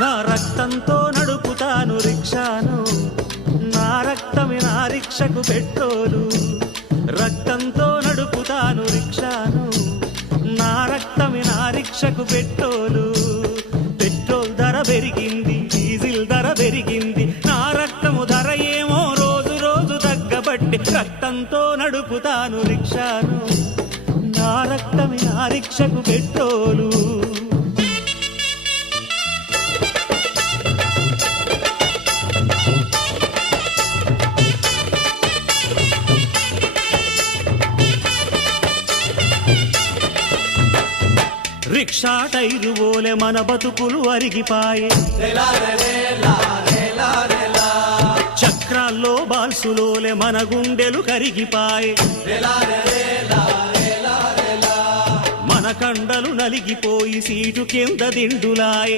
నా రక్తంతో నడుపుతాను రిక్షాను, నా రక్తమే నా రిక్షకు పెట్రోలు. రక్తంతో నడుపుతాను రిక్షాను, నా రక్తమే నా రిక్షకు పెట్రోలు. పెట్రోల్ ధర పెరిగింది, డీజిల్ ధర పెరిగింది, నా రక్తము ధర ఏమో రోజు రోజు తగ్గబట్టి. రక్తంతో నడుపుతాను రిక్షాను, నా రక్తమే నా రిక్షకు పెట్రోలు. రిక్షా టైరు ఓలే మన బతుకులు అరిగిపాయే, చక్రాల్లో బాల్సులోలే మన గుండెలు కరిగిపాయే. మన కండలు నలిగిపోయి సీటు కింద దిండులాయే.